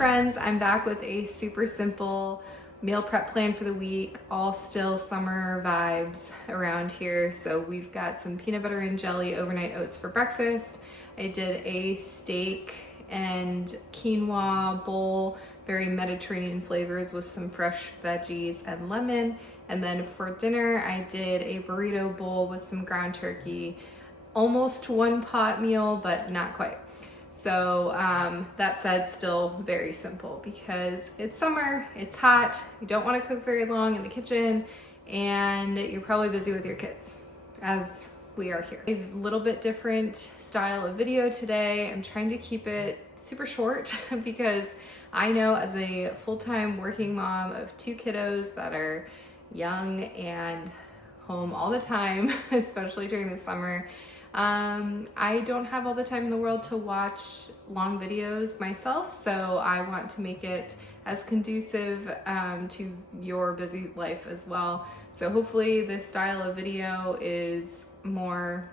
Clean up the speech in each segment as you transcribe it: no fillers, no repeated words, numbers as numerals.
friends, I'm back with a super simple meal prep plan for the week, all still summer vibes around here. So we've got some peanut butter and jelly overnight oats for breakfast. I did a steak and quinoa bowl, very Mediterranean flavors with some fresh veggies and lemon. And then for dinner, I did a burrito bowl with some ground turkey, almost one pot meal, but not quite. So that said, still very simple because it's summer, it's hot, you don't want to cook very long in the kitchen, and you're probably busy with your kids, as we are here. A little bit different style of video today. I'm trying to keep it super short because I know as a full-time working mom of 2 kiddos that are young and home all the time, especially during the summer, I don't have all the time in the world to watch long videos myself, so I want to make it as conducive to your busy life as well. So hopefully this style of video is more,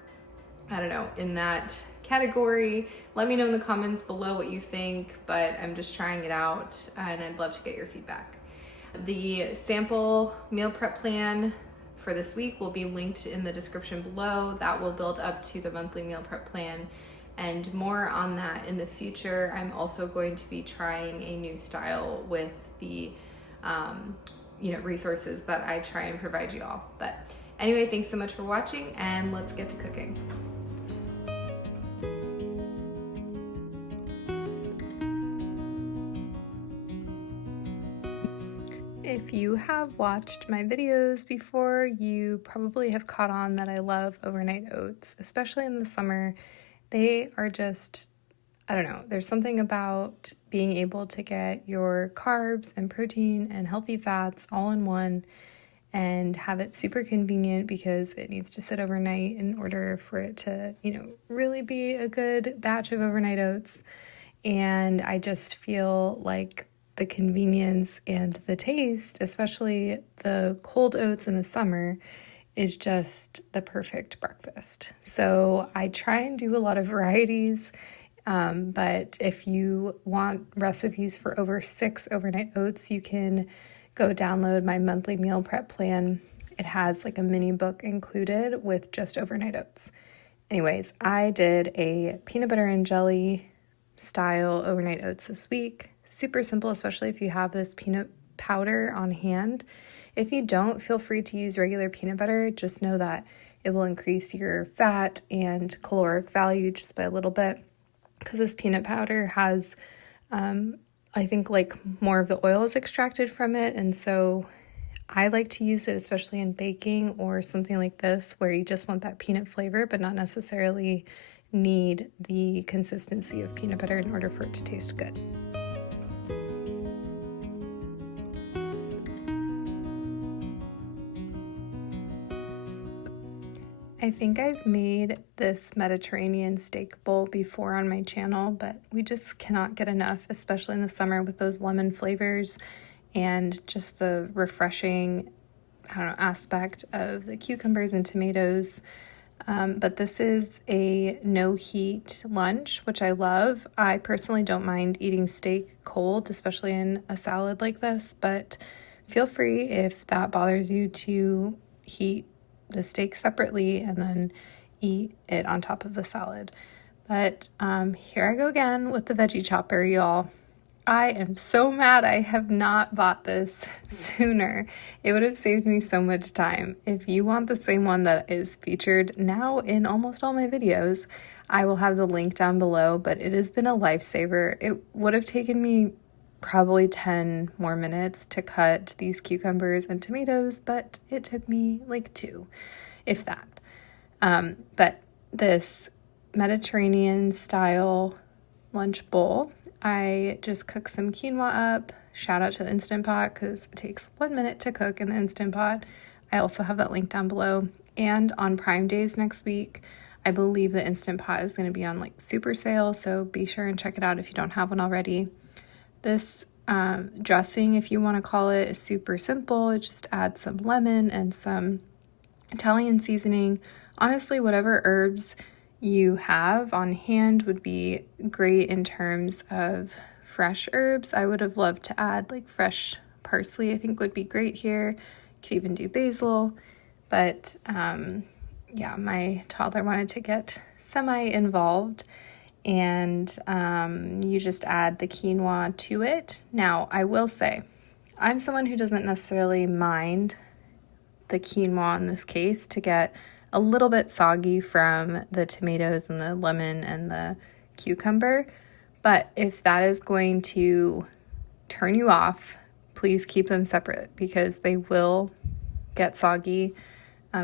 I don't know, in that category. Let me know in the comments below what you think, but I'm just trying it out and I'd love to get your feedback. The sample meal prep plan for this week will be linked in the description below. That will build up to the monthly meal prep plan, and more on that in the future. I'm also going to be trying a new style with the resources that I try and provide you all. But anyway, thanks so much for watching, and let's get to cooking. If you have watched my videos before, you probably have caught on that I love overnight oats, especially in the summer. They are just, I don't know, there's something about being able to get your carbs and protein and healthy fats all in one and have it super convenient because it needs to sit overnight in order for it to, really be a good batch of overnight oats. And I just feel like the convenience and the taste, especially the cold oats in the summer, is just the perfect breakfast. So I try and do a lot of varieties, but if you want recipes for over 6 overnight oats, you can go download my monthly meal prep plan. It has like a mini book included with just overnight oats. Anyways, I did a peanut butter and jelly style overnight oats this week. Super simple, especially if you have this peanut powder on hand. If you don't, feel free to use regular peanut butter. Just know that it will increase your fat and caloric value just by a little bit, because this peanut powder has, I think, like more of the oil is extracted from it. And so I like to use it, especially in baking or something like this, where you just want that peanut flavor, but not necessarily need the consistency of peanut butter in order for it to taste good. I think I've made this Mediterranean steak bowl before on my channel, but we just cannot get enough, especially in the summer with those lemon flavors and just the refreshing, aspect of the cucumbers and tomatoes. But this is a no-heat lunch, which I love. I personally don't mind eating steak cold, especially in a salad like this, but feel free if that bothers you to heat the steak separately and then eat it on top of the salad. But here I go again with the veggie chopper, y'all. I am so mad I have not bought this sooner. It would have saved me so much time. If you want the same one that is featured now in almost all my videos, I will have the link down below, but it has been a lifesaver. It would have taken me probably 10 more minutes to cut these cucumbers and tomatoes, but it took me like 2, if that. But this Mediterranean style lunch bowl, I just cooked some quinoa up. Shout out to the Instant Pot because it takes 1 minute to cook in the Instant Pot. I also have that link down below. And on Prime Days next week, I believe the Instant Pot is going to be on like super sale, so be sure and check it out if you don't have one already. This dressing, if you want to call it, is super simple. It just adds some lemon and some Italian seasoning. Honestly, whatever herbs you have on hand would be great in terms of fresh herbs. I would have loved to add like fresh parsley, I think would be great here. Could even do basil, but yeah, my toddler wanted to get semi-involved, and you just add the quinoa to it. Now, I will say, I'm someone who doesn't necessarily mind the quinoa in this case to get a little bit soggy from the tomatoes and the lemon and the cucumber, but if that is going to turn you off, please keep them separate because they will get soggy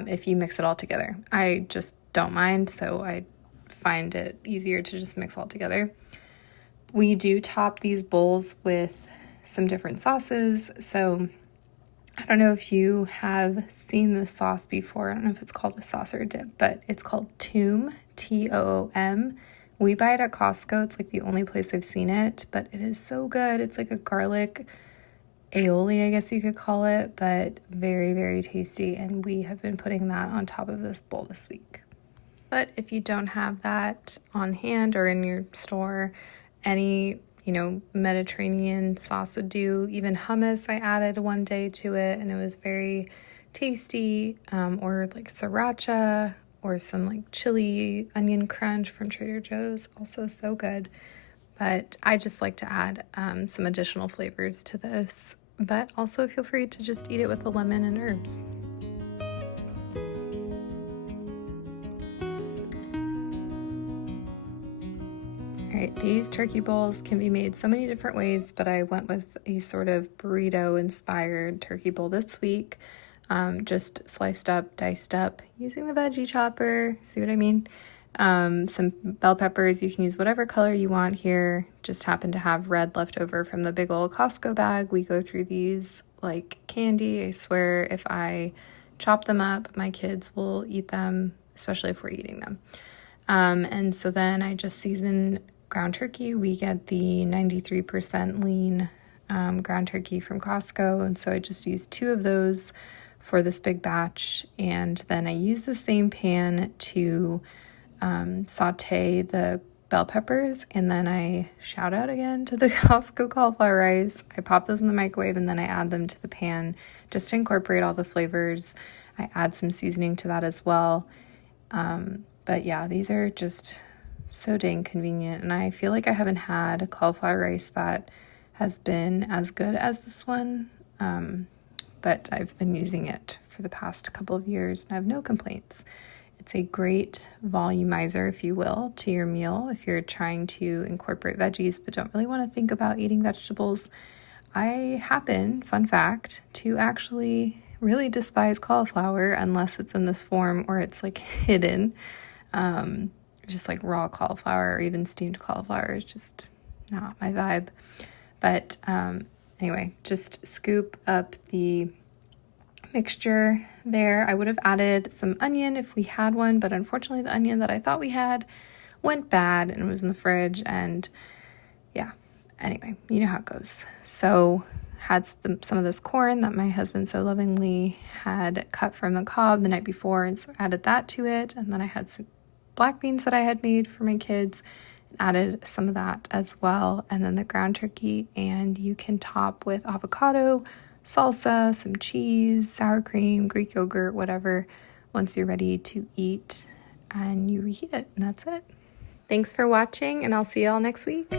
if you mix it all together. I just don't mind, so I find it easier to just mix all together. We do top these bowls with some different sauces, so I don't know if you have seen this sauce before. I don't know if it's called a sauce or a dip, but it's called Toom, Toom. We buy it at Costco. It's like the only place I've seen it, but it is so good. It's like a garlic aioli, I guess you could call it, but very, very tasty, and we have been putting that on top of this bowl this week. But if you don't have that on hand or in your store, any Mediterranean sauce would do. Even hummus I added one day to it, and it was very tasty. Or like sriracha or some like chili onion crunch from Trader Joe's, also so good. But I just like to add some additional flavors to this. But also feel free to just eat it with the lemon and herbs. All right, these turkey bowls can be made so many different ways, but I went with a sort of burrito-inspired turkey bowl this week. Just sliced up, diced up, using the veggie chopper, see what I mean? Some bell peppers, you can use whatever color you want here. Just happen to have red left over from the big old Costco bag. We go through these like candy. I swear if I chop them up, my kids will eat them, especially if we're eating them. And so then I just season ground turkey. We get the 93% lean ground turkey from Costco, and so I just use 2 of those for this big batch, and then I use the same pan to saute the bell peppers, and then I shout out again to the Costco cauliflower rice. I pop those in the microwave, and then I add them to the pan just to incorporate all the flavors. I add some seasoning to that as well. But yeah, these are just so dang convenient, and I feel like I haven't had a cauliflower rice that has been as good as this one, but I've been using it for the past couple of years, and I have no complaints. It's a great volumizer, if you will, to your meal if you're trying to incorporate veggies but don't really want to think about eating vegetables. I happen, fun fact, to actually really despise cauliflower unless it's in this form or it's like hidden. Just like raw cauliflower or even steamed cauliflower is just not my vibe. But anyway, just scoop up the mixture there. I would have added some onion if we had one, but unfortunately the onion that I thought we had went bad and was in the fridge, and yeah, anyway, you know how it goes. So had some of this corn that my husband so lovingly had cut from the cob the night before, and so added that to it, and then I had some black beans that I had made for my kids, added some of that as well, and then the ground turkey, and you can top with avocado, salsa, some cheese, sour cream, Greek yogurt, whatever, once you're ready to eat, and you reheat it, and that's it. Thanks for watching, and I'll see y'all next week.